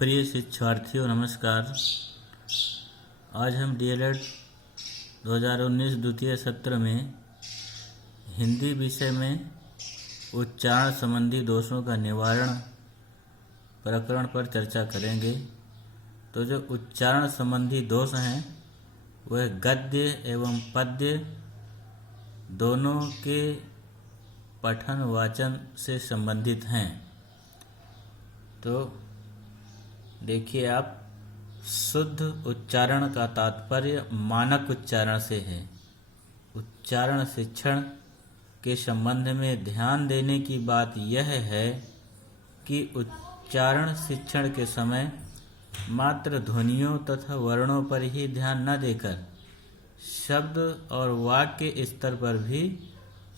प्रिय शिक्षार्थियों नमस्कार। आज हम डीएलएड 2019 द्वितीय सत्र में हिंदी विषय में उच्चारण संबंधी दोषों का निवारण प्रकरण पर चर्चा करेंगे। तो जो उच्चारण संबंधी दोष हैं वह गद्य एवं पद्य दोनों के पठन वाचन से संबंधित हैं। तो देखिए आप, शुद्ध उच्चारण का तात्पर्य मानक उच्चारण से है। उच्चारण शिक्षण के संबंध में ध्यान देने की बात यह है कि उच्चारण शिक्षण के समय मात्र ध्वनियों तथा वर्णों पर ही ध्यान न देकर शब्द और वाक्य स्तर पर भी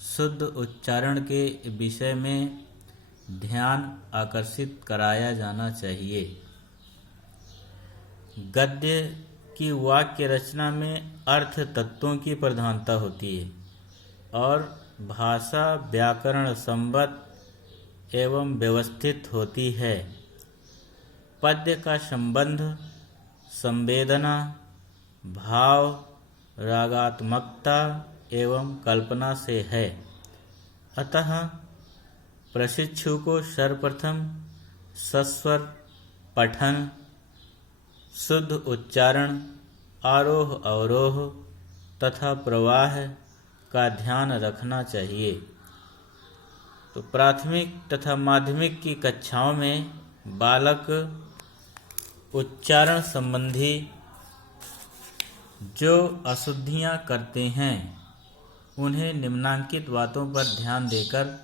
शुद्ध उच्चारण के विषय में ध्यान आकर्षित कराया जाना चाहिए। गद्य की वाक्य रचना में अर्थ तत्वों की प्रधानता होती है और भाषा व्याकरण संबद्ध एवं व्यवस्थित होती है। पद्य का संबंध संवेदना, भाव, रागात्मकता एवं कल्पना से है। अतः प्रशिक्षु को सर्वप्रथम सस्वर पठन, शुद्ध उच्चारण, आरोह अवरोह तथा प्रवाह का ध्यान रखना चाहिए। तो प्राथमिक तथा माध्यमिक की कक्षाओं में बालक उच्चारण संबंधी जो अशुद्धियां करते हैं उन्हें निम्नांकित बातों पर ध्यान देकर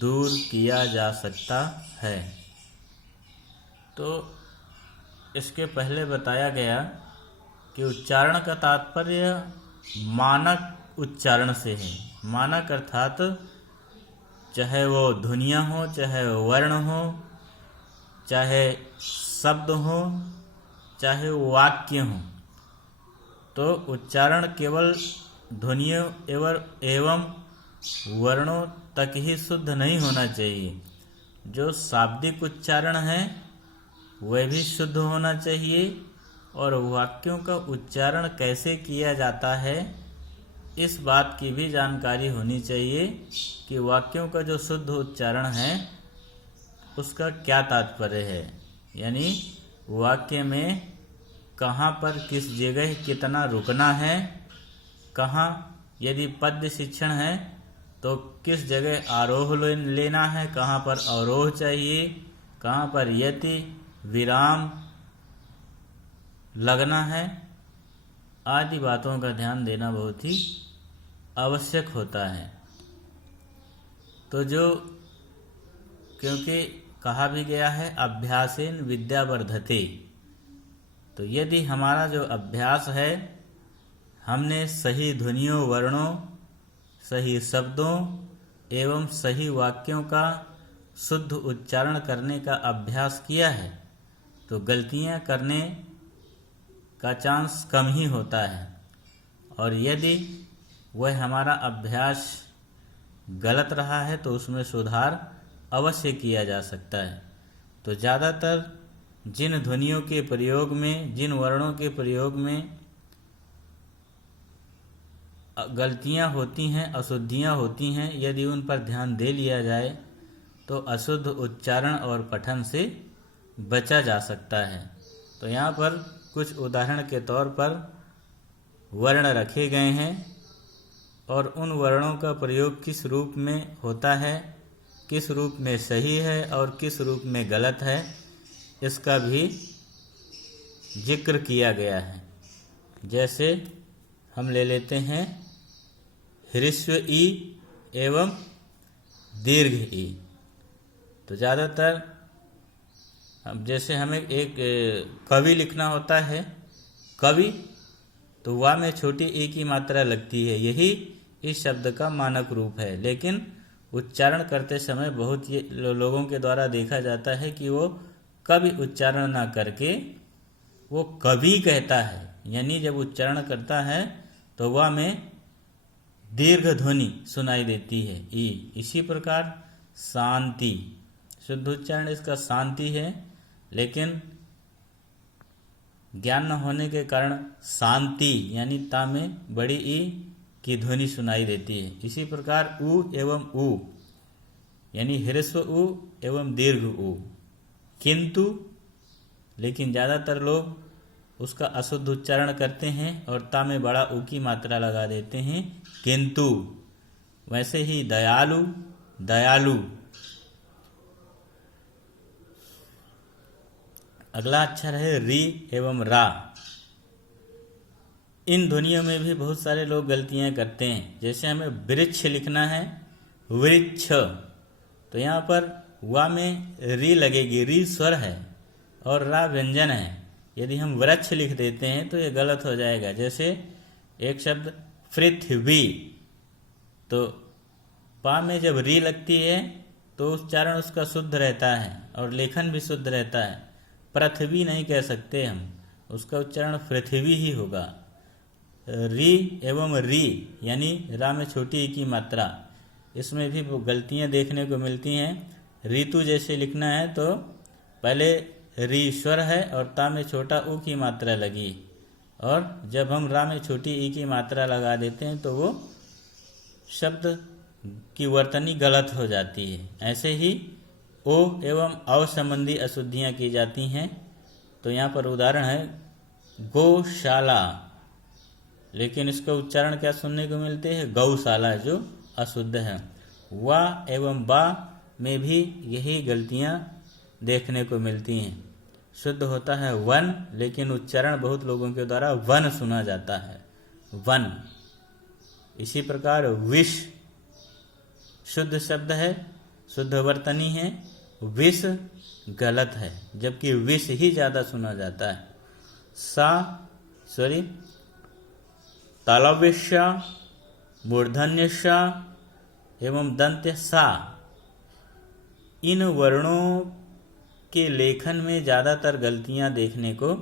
दूर किया जा सकता है। तो इसके पहले बताया गया कि उच्चारण का तात्पर्य मानक उच्चारण से है। मानक अर्थात चाहे वो ध्वनियाँ हो, चाहे वर्ण हो, चाहे शब्द हो, चाहे वाक्य हो। तो उच्चारण केवल ध्वनियों एवं वर्णों तक ही शुद्ध नहीं होना चाहिए। जो शाब्दिक उच्चारण है वह भी शुद्ध होना चाहिए और वाक्यों का उच्चारण कैसे किया जाता है इस बात की भी जानकारी होनी चाहिए कि वाक्यों का जो शुद्ध उच्चारण है उसका क्या तात्पर्य है। यानी वाक्य में कहाँ पर किस जगह कितना रुकना है, कहाँ यदि पद्य शिक्षण है तो किस जगह आरोह लेना है, कहाँ पर अवरोह चाहिए, कहाँ पर यति विराम लगना है, आदि बातों का ध्यान देना बहुत ही आवश्यक होता है। तो जो क्योंकि कहा भी गया है अभ्यासेन विद्या वर्धते, तो यदि हमारा जो अभ्यास है, हमने सही ध्वनियों वर्णों, सही शब्दों एवं सही वाक्यों का शुद्ध उच्चारण करने का अभ्यास किया है तो गलतियां करने का चांस कम ही होता है। और यदि वह हमारा अभ्यास गलत रहा है तो उसमें सुधार अवश्य किया जा सकता है। तो ज़्यादातर जिन ध्वनियों के प्रयोग में, जिन वर्णों के प्रयोग में गलतियां होती हैं, अशुद्धियां होती हैं, यदि उन पर ध्यान दे लिया जाए तो अशुद्ध उच्चारण और पठन से बचा जा सकता है। तो यहाँ पर कुछ उदाहरण के तौर पर वर्ण रखे गए हैं और उन वर्णों का प्रयोग किस रूप में होता है, किस रूप में सही है और किस रूप में गलत है, इसका भी जिक्र किया गया है। जैसे हम ले लेते हैं ह्रस्व ई एवं दीर्घ ई। तो ज़्यादातर अब जैसे हमें एक कवि लिखना होता है, कवि, तो वा में छोटी ए की मात्रा लगती है। यही इस शब्द का मानक रूप है। लेकिन उच्चारण करते समय बहुत लोगों के द्वारा देखा जाता है कि वो कवि उच्चारण ना करके वो कवि कहता है। यानी जब उच्चारण करता है तो वा में दीर्घ ध्वनि सुनाई देती है, ई। इसी प्रकार शांति, शुद्ध उच्चारण इसका शांति है, लेकिन ज्ञान न होने के कारण शांति यानी ता में बड़ी ई की ध्वनि सुनाई देती है। इसी प्रकार उ एवं उ यानी ह्रस्व उ एवं दीर्घ उ। किंतु लेकिन ज़्यादातर लोग उसका अशुद्ध उच्चारण करते हैं और ता में बड़ा उ की मात्रा लगा देते हैं किंतु। वैसे ही दयालु दयालु। अगला अक्षर है री एवं रा। इन ध्वनियों में भी बहुत सारे लोग गलतियां करते हैं। जैसे हमें वृक्ष लिखना है वृक्ष, तो यहाँ पर वा में री लगेगी, री स्वर है और रा व्यंजन है। यदि हम वृक्ष लिख देते हैं तो ये गलत हो जाएगा। जैसे एक शब्द पृथ्वी, तो पा में जब री लगती है तो उच्चारण उसका शुद्ध रहता है और लेखन भी शुद्ध रहता है। पृथ्वी नहीं कह सकते हम, उसका उच्चारण पृथ्वी ही होगा। री एवं री यानी रा में छोटी ई की मात्रा, इसमें भी गलतियां देखने को मिलती हैं। ऋतु जैसे लिखना है तो पहले री स्वर है और ता में छोटा ऊ की मात्रा लगी, और जब हम रा में छोटी ई की मात्रा लगा देते हैं तो वो शब्द की वर्तनी गलत हो जाती है। ऐसे ही ओ एवं अव संबंधी अशुद्धियाँ की जाती हैं। तो यहाँ पर उदाहरण है गौशाला, लेकिन इसका उच्चारण क्या सुनने को मिलते हैं गौशाला, जो अशुद्ध है। वा एवं बा में भी यही गलतियाँ देखने को मिलती हैं। शुद्ध होता है वन, लेकिन उच्चारण बहुत लोगों के द्वारा वन सुना जाता है, वन। इसी प्रकार विष शुद्ध शब्द है, शुद्ध वर्तनी है। विष गलत है, जबकि विष ही ज्यादा सुना जाता है। तालव्यस्या, मूर्धन्यस्या एवं दंत्य सा, इन वर्णों के लेखन में ज़्यादातर गलतियां देखने को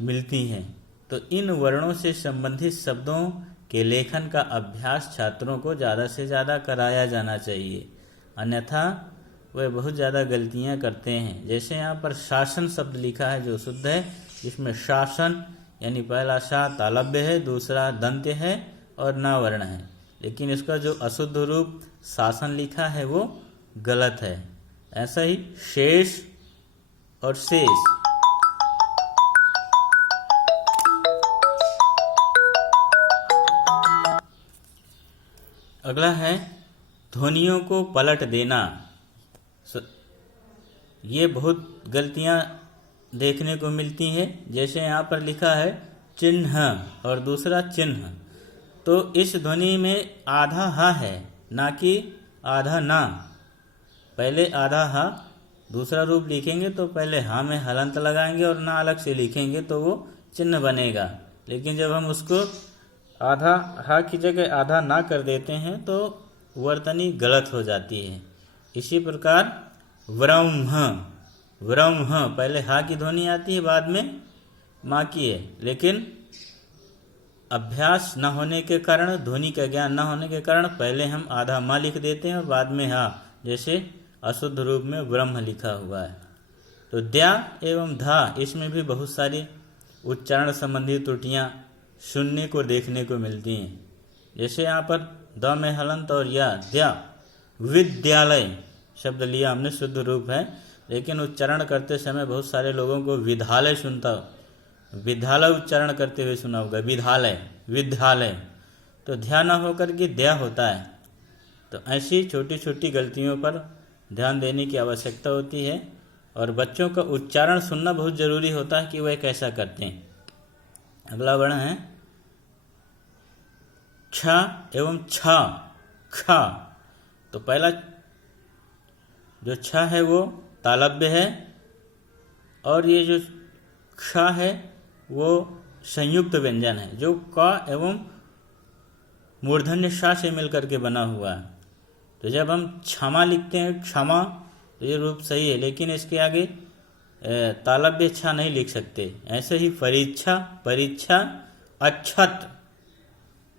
मिलती हैं। तो इन वर्णों से संबंधित शब्दों के लेखन का अभ्यास छात्रों को ज़्यादा से ज़्यादा कराया जाना चाहिए, अन्यथा वे बहुत ज़्यादा गलतियां करते हैं। जैसे यहाँ पर शासन शब्द लिखा है जो शुद्ध है, इसमें शासन यानी पहला शा तालव्य है, दूसरा दंत्य है और ना वर्ण है, लेकिन इसका जो अशुद्ध रूप शासन लिखा है वो गलत है। ऐसा ही शेष और शेष। अगला है ध्वनियों को पलट देना। ये बहुत गलतियां देखने को मिलती हैं। जैसे यहाँ पर लिखा है चिन्ह और दूसरा चिन्ह, तो इस ध्वनि में आधा हा है, ना कि आधा ना। पहले आधा हा, दूसरा रूप लिखेंगे तो पहले हा में हलंत लगाएंगे और ना अलग से लिखेंगे तो वो चिन्ह बनेगा। लेकिन जब हम उसको आधा हा की जगह आधा ना कर देते हैं तो वर्तनी गलत हो जाती है। इसी प्रकार व्रह्म, व्रह्म पहले हा की ध्वनि आती है, बाद में माँ की है, लेकिन अभ्यास न होने के कारण, ध्वनि का ज्ञान न होने के कारण पहले हम आधा माँ लिख देते हैं और बाद में हा, जैसे अशुद्ध रूप में ब्रह्म लिखा हुआ है। तो द्या एवं धा, इसमें भी बहुत सारी उच्चारण संबंधी त्रुटियां सुनने को देखने को मिलती हैं। जैसे यहाँ पर द में हलंत और या द्या, विद्यालय शब्द लिया हमने, शुद्ध रूप है, लेकिन उच्चारण करते समय बहुत सारे लोगों को विद्यालय सुनता, विद्यालय उच्चारण करते हुए सुना होगा, विद्यालय विद्यालय, तो ध्यान न होकर के द्या होता है। तो ऐसी छोटी छोटी गलतियों पर ध्यान देने की आवश्यकता होती है और बच्चों का उच्चारण सुनना बहुत जरूरी होता है कि वह कैसा करते हैं। अगला वर्ण है छ एवं छ, ख। तो पहला जो छ है वो तालव्य है और ये जो ख है वो संयुक्त व्यंजन है, जो क एवं मूर्धन्य श से मिलकर के बना हुआ है। तो जब हम क्षमा लिखते हैं, क्षमा, तो ये रूप सही है, लेकिन इसके आगे तालव्य छ नहीं लिख सकते। ऐसे ही परीक्षा, परीक्षा, अच्छत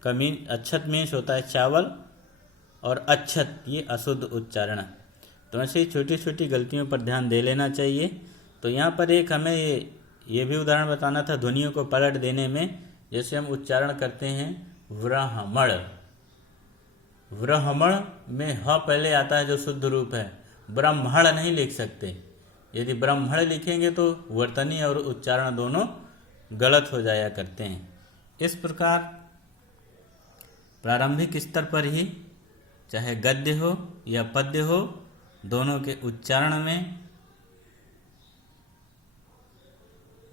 का अच्छत मीन्स होता है चावल, और अच्छत ये अशुद्ध उच्चारण है। तो ऐसे ही छोटी छोटी गलतियों पर ध्यान दे लेना चाहिए। तो यहाँ पर एक हमें ये भी उदाहरण बताना था ध्वनियों को पलट देने में। जैसे हम उच्चारण करते हैं ब्राह्मण, ब्राह्मण में ह पहले आता है जो शुद्ध रूप है, ब्राह्मण नहीं लिख सकते। यदि ब्राह्मण लिखेंगे तो वर्तनी और उच्चारण दोनों गलत हो जाया करते हैं। इस प्रकार प्रारंभिक स्तर पर ही चाहे गद्य हो या पद्य हो, दोनों के उच्चारण में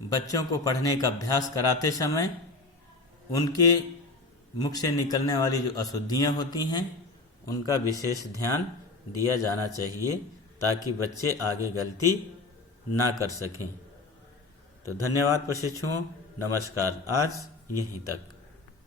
बच्चों को पढ़ने का अभ्यास कराते समय उनके मुख से निकलने वाली जो अशुद्धियाँ होती हैं उनका विशेष ध्यान दिया जाना चाहिए, ताकि बच्चे आगे गलती ना कर सकें। तो धन्यवाद प्रशिक्षुओं, नमस्कार, आज यहीं तक।